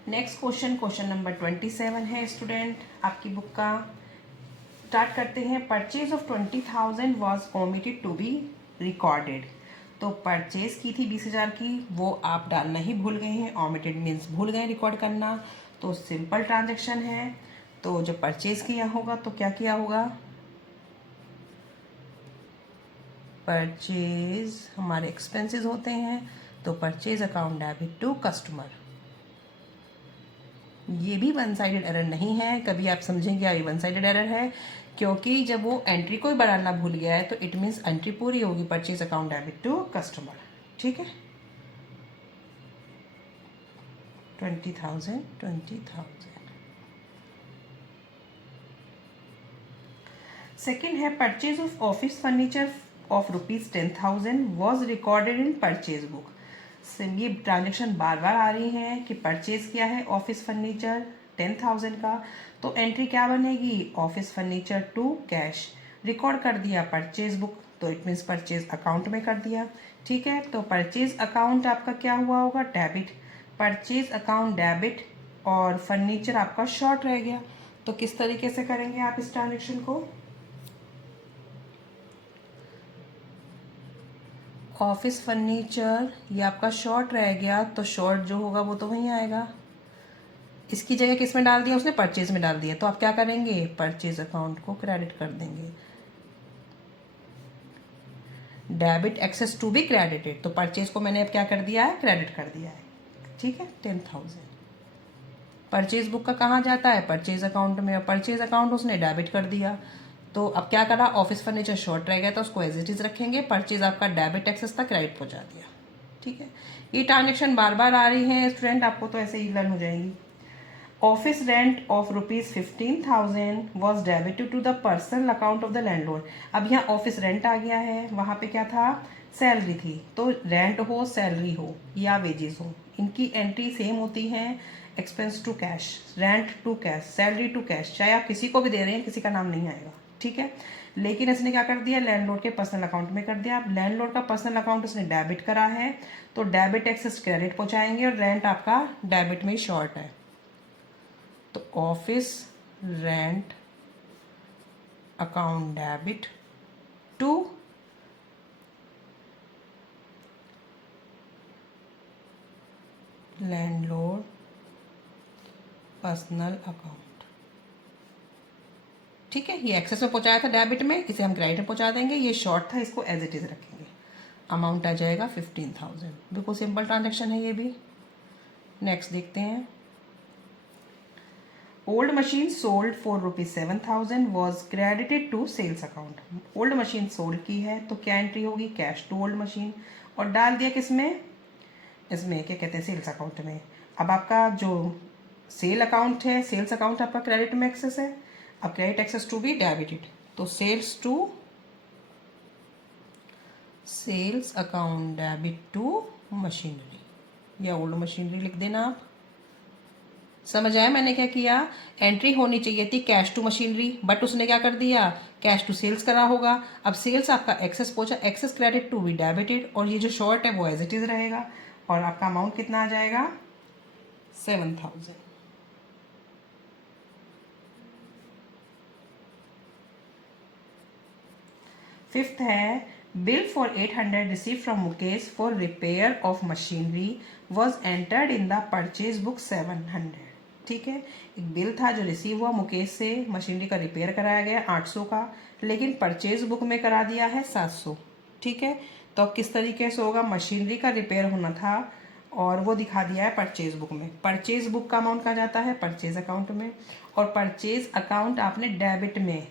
Next question number 27 है student आपकी book का। स्टार्ट करते हैं। Purchase of 20,000 was omitted to be recorded. तो परचेज की थी 20,000 की, वो आप डालना ही भूल गए हैं। ओमिटेड मीन्स भूल गए रिकॉर्ड करना। तो सिंपल ट्रांजेक्शन है। तो जब परचेज किया होगा तो क्या किया होगा, परचेज हमारे एक्सपेंसेस होते हैं, तो purchase account debit to customer. ये भी वन साइडेड एरर नहीं है, कभी आप समझेंगे ये वन साइडेड एरर है, क्योंकि जब वो एंट्री को ही बढ़ाना भूल गया है तो इट मीन्स एंट्री पूरी होगी, purchase account debit to customer. ठीक है, 20,000। सेकेंड है purchase of office furniture of ₹10,000 was recorded in purchase book. ये ट्रांजेक्शन बार बार आ रही है कि परचेज किया है ऑफिस फर्नीचर 10,000 का, तो एंट्री क्या बनेगी, office furniture to cash. Record कर दिया परचेज बुक, तो इट मीन्स परचेज अकाउंट में कर दिया। ठीक है, तो परचेज अकाउंट आपका क्या हुआ होगा, डेबिट। परचेज अकाउंट डेबिट और फर्नीचर आपका शॉर्ट रह गया। तो किस तरीके से करेंगे आप इस ट्रांजेक्शन को, ऑफिस फर्नीचर ये आपका शॉर्ट रह गया, तो शॉर्ट जो होगा वो तो वहीं आएगा। इसकी जगह किस में डाल दिया उसने, परचेज में डाल दिया, तो आप क्या करेंगे, परचेज अकाउंट को क्रेडिट कर देंगे। Debit excess to be credited, तो परचेज को मैंने अब क्या कर दिया है, क्रेडिट कर दिया है। ठीक है, 10,000 परचेज बुक का कहाँ जाता है, परचेज अकाउंट में, और परचेज अकाउंट उसने डेबिट कर दिया। तो अब क्या करा, ऑफिस फर्नीचर शॉर्ट रह गया था, उसको एज इट इज रखेंगे, परचेज आपका डेबिट एक्सेस था, क्रेडिट पहुंचा दिया। ठीक है, ये ट्रांजेक्शन बार बार आ रही है स्टूडेंट, आपको तो ऐसे ही लर्न हो जाएंगी। Office rent of ₹15,000 was debited to the personal account of the landlord. अब यहाँ ऑफिस रेंट आ गया है, वहाँ पे क्या था, सैलरी थी। तो रेंट हो, सैलरी हो या वेजेस हो, इनकी एंट्री सेम होती है, expense to cash, rent to cash, salary to cash, चाहे आप किसी को भी दे रहे हैं किसी का नाम नहीं आएगा। ठीक है, लेकिन इसने क्या कर दिया, लैंडलॉर्ड के पर्सनल अकाउंट में कर दिया। अब लैंडलॉर्ड का पर्सनल अकाउंट उसने डेबिट करा है, तो डेबिट एक्सेस क्रेडिट पहुंचाएंगे, और रेंट आपका डेबिट में ही शॉर्ट है, तो office rent account debit to landlord personal account. ठीक है, ये एक्सेस में पहुंचाया था डेबिट में, इसे हम क्रेडिट में पहुंचा देंगे। ये शॉर्ट था, इसको एज इट इज रखेंगे। अमाउंट आ जाएगा 15,000। बिल्कुल सिंपल ट्रांजेक्शन है ये भी। नेक्स्ट देखते हैं। Old machine sold for ₹7,000 was credited to sales account. Old machine sold की है तो क्या एंट्री होगी, कैश टू ओल्ड मशीन, और डाल दिया किसमें, इसमें क्या कहते हैं, सेल्स अकाउंट में। अब आपका जो सेल अकाउंट है, सेल्स अकाउंट आपका क्रेडिट में एक्सेस है, अब credit excess to be debited, तो sales account debit to machinery, या ओल्ड मशीनरी लिख देना आप। समझ आया मैंने क्या किया, एंट्री होनी चाहिए थी कैश टू मशीनरी, बट उसने क्या कर दिया, कैश टू सेल्स करा होगा। अब सेल्स आपका एक्सेस पहुंचा, excess credit to be debited, और ये जो शॉर्ट है वो एज इट इज रहेगा, और आपका अमाउंट कितना आ जाएगा, 7,000। फिफ्थ है, bill for 800 receive from Mukesh for repair of machinery was entered in the purchase book 700। ठीक है, एक बिल था जो रिसीव हुआ मुकेश से, मशीनरी का रिपेयर कराया गया 800 का, लेकिन परचेज बुक में करा दिया है 700। ठीक है, तो किस तरीके से होगा, मशीनरी का रिपेयर होना था और वो दिखा दिया है परचेज बुक में। परचेज बुक का अमाउंट कहाँ जाता है, परचेज अकाउंट में, और परचेज अकाउंट आपने डेबिट में,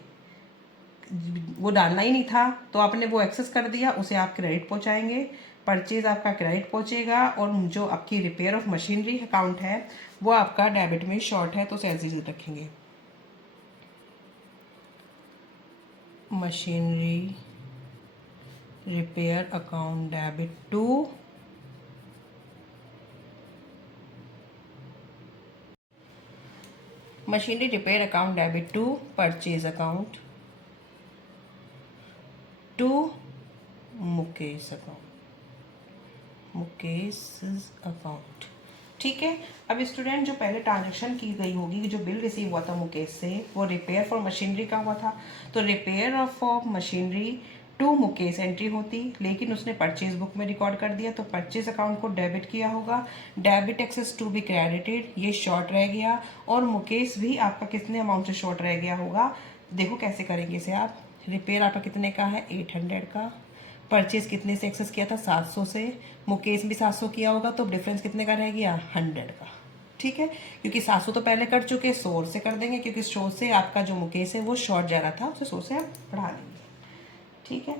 वो डालना ही नहीं था तो आपने वो एक्सेस कर दिया, उसे आप क्रेडिट पहुंचाएंगे, परचेज आपका क्रेडिट पहुंचेगा, और जो आपकी रिपेयर ऑफ मशीनरी अकाउंट है वो आपका डेबिट में शॉर्ट है, तो सैलरी रखेंगे। Machinery repair account debit to machinery repair account debit to purchase account to Mukesh account, Mukesh account. ठीक है। अब स्टूडेंट जो पहले ट्रांजेक्शन की गई होगी, जो बिल रिसीव हुआ था मुकेश से, वो रिपेयर फॉर मशीनरी का हुआ था, तो repair of machinery to Mukesh entry होती, लेकिन उसने परचेज बुक में रिकॉर्ड कर दिया, तो परचेज अकाउंट को डेबिट किया होगा। Debit excess to be credited, ये शॉर्ट रह गया, और मुकेश भी आपका कितने अमाउंट से शॉर्ट रह गया होगा, देखो कैसे करेंगे इसे आप। रिपेयर आपका कितने का है, 800 का। परचेज कितने से एक्सेस किया था, 700 से। मुकेश भी 700 किया होगा, तो डिफरेंस कितने का रह गया, 100 का। ठीक है, क्योंकि 700 तो पहले कर चुके, 100 से कर देंगे, क्योंकि 100 से आपका जो मुकेश है वो शॉर्ट जा रहा था, उसे 100 से आप बढ़ा देंगे। ठीक है,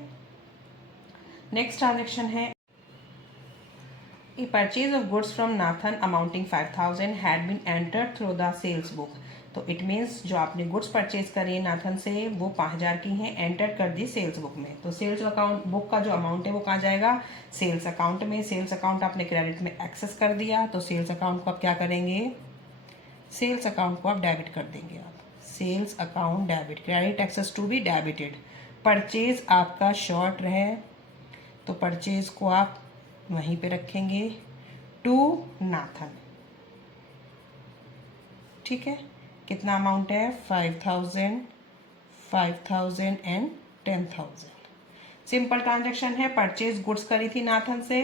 नेक्स्ट ट्रांजेक्शन है A purchase of goods from Nathan amounting 5000 had been entered through the sales book. तो इट मीन्स जो आपने गुड्स परचेज करी है नाथन से वो 5000 की हैं, एंटर कर दी सेल्स बुक में। तो सेल्स अकाउंट बुक का जो अमाउंट है वो कहाँ जाएगा, सेल्स अकाउंट में। सेल्स अकाउंट आपने क्रेडिट में एक्सेस कर दिया, तो सेल्स अकाउंट को आप क्या करेंगे, सेल्स अकाउंट को आप डेबिट कर देंगे। आप sales account debit, credit excess to be debited. Purchase आपका शॉर्ट रहे, तो परचेज को आप वहीं पे रखेंगे, टू नाथन। ठीक है, कितना अमाउंट है, 5000, 5000 एंड 10000। सिंपल ट्रांजेक्शन है, परचेज गुड्स करी थी नाथन से,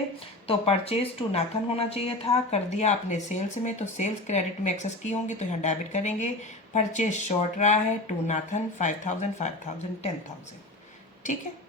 तो परचेज टू नाथन होना चाहिए था, कर दिया आपने सेल्स में, तो सेल्स क्रेडिट में एक्सेस की होंगी, तो यहाँ डेबिट करेंगे। परचेज शॉर्ट रहा है, टू नाथन, 5000, 5000, 10000। ठीक है।